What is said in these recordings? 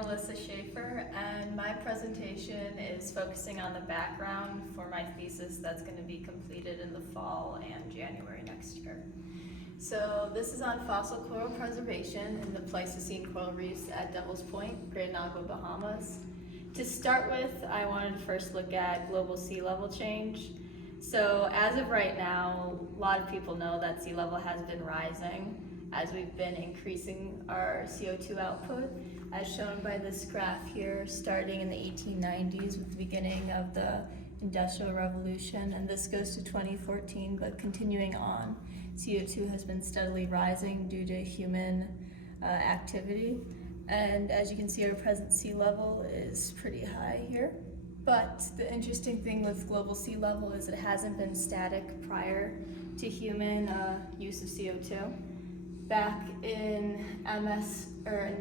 Schaeffer, and my presentation is focusing on the background for my thesis that's going to be completed in the fall and January next year. So this is on fossil coral preservation in the Pleistocene coral reefs at Devil's Point, Great Inagua, Bahamas. To start with, I wanted to first look at global sea level change. So as of right now, a lot of people know that sea level has been rising as we've been increasing our CO2 output, as shown by this graph here, starting in the 1890s with the beginning of the Industrial Revolution, and this goes to 2014, but continuing on, CO2 has been steadily rising due to human activity. And as you can see, our present sea level is pretty high here. But the interesting thing with global sea level is it hasn't been static prior to human use of CO2. Back in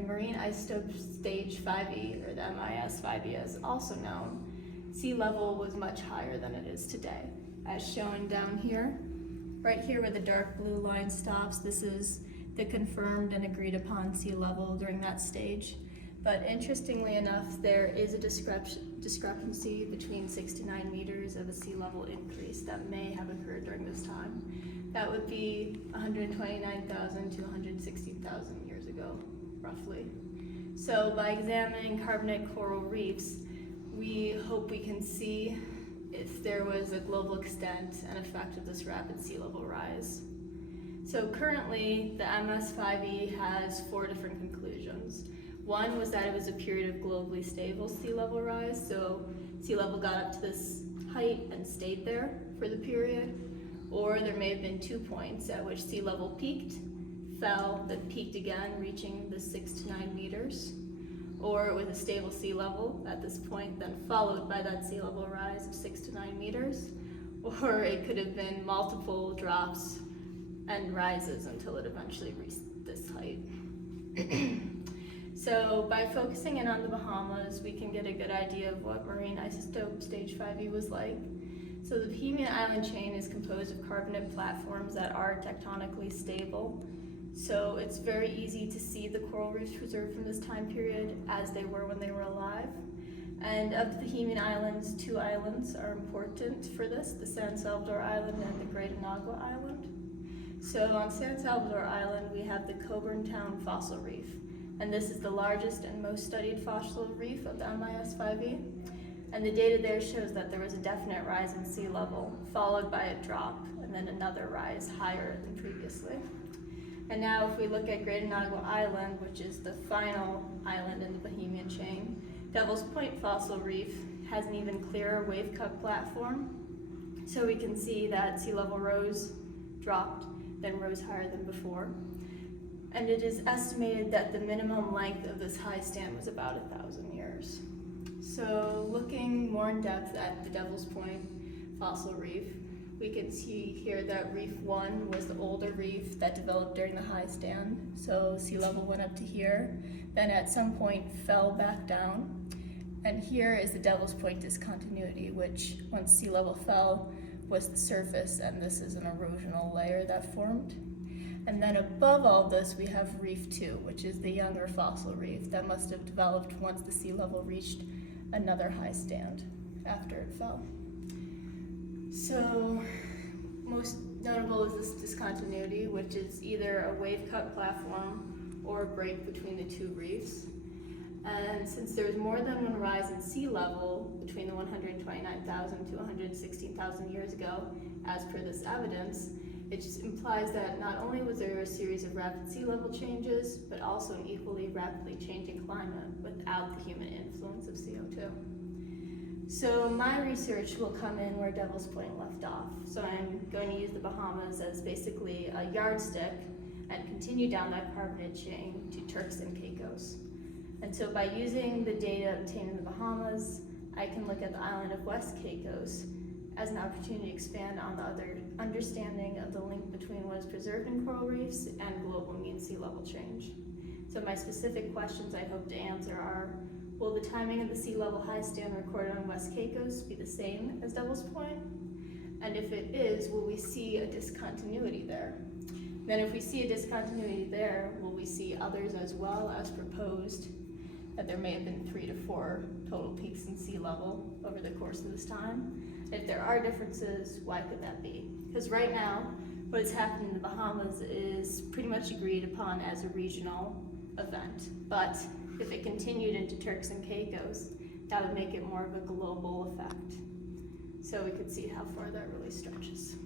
marine isotope stage 5e, or the MIS 5e as also known, sea level was much higher than it is today, as shown down here. Right here where the dark blue line stops, this is the confirmed and agreed upon sea level during that stage. But interestingly enough, there is a discrepancy between 6 to 9 meters of a sea level increase that may have occurred during this time. That would be 129,000 to 160,000 years ago, roughly. So by examining carbonate coral reefs, we hope we can see if there was a global extent and effect of this rapid sea level rise. So currently, the MS5E has 4 different conclusions. One was that it was a period of globally stable sea level rise, so sea level got up to this height and stayed there for the period. Or there may have been 2 points at which sea level peaked, fell, then peaked again, reaching the 6 to 9 meters. Or with a stable sea level at this point, then followed by that sea level rise of 6 to 9 meters. Or it could have been multiple drops and rises until it eventually reached this height. So by focusing in on the Bahamas, we can get a good idea of what marine isotope stage 5e was like. So the Bohemian Island chain is composed of carbonate platforms that are tectonically stable. So it's very easy to see the coral reefs preserved from this time period as they were when they were alive. And of the Bohemian Islands, 2 islands are important for this, the San Salvador Island and the Great Inagua Island. So on San Salvador Island, we have the Coburn Town Fossil Reef. And this is the largest and most studied fossil reef of the MIS 5e. And the data there shows that there was a definite rise in sea level, followed by a drop, and then another rise higher than previously. And now if we look at Great Inagua Island, which is the final island in the Bohemian chain, Devil's Point Fossil Reef has an even clearer wave cut platform. So we can see that sea level rose, dropped, then rose higher than before. And it is estimated that the minimum length of this high stand was about 1,000 years. So looking more in depth at the Devil's Point Fossil Reef, we can see here that Reef 1 was the older reef that developed during the high stand. So sea level went up to here, then at some point fell back down. And here is the Devil's Point discontinuity, which once sea level fell was the surface, and this is an erosional layer that formed. And then above all this, we have Reef 2, which is the younger fossil reef that must have developed once the sea level reached another high stand after it fell. So most notable is this discontinuity, which is either a wave cut platform or a break between the 2 reefs. And since there's more than one rise in sea level between the 129,000 to 116,000 years ago, as per this evidence, it just implies that not only was there a series of rapid sea level changes, but also an equally rapidly changing climate without the human influence of CO2. So my research will come in where Devil's Point left off. So I'm going to use the Bahamas as basically a yardstick and continue down that carbonate chain to Turks and Caicos. And so by using the data obtained in the Bahamas, I can look at the island of West Caicos as an opportunity to expand on the other understanding of the link between what is preserved in coral reefs and global mean sea level change. So my specific questions I hope to answer are, will the timing of the sea level high stand recorded on West Caicos be the same as Devil's Point? And if it is, will we see a discontinuity there? Then if we see a discontinuity there, will we see others as well as proposed? that there may have been 3 to 4 total peaks in sea level over the course of this time. If there are differences, why could that be? Because right now, what is happening in the Bahamas is pretty much agreed upon as a regional event. But if it continued into Turks and Caicos, that would make it more of a global effect. So we could see how far that really stretches.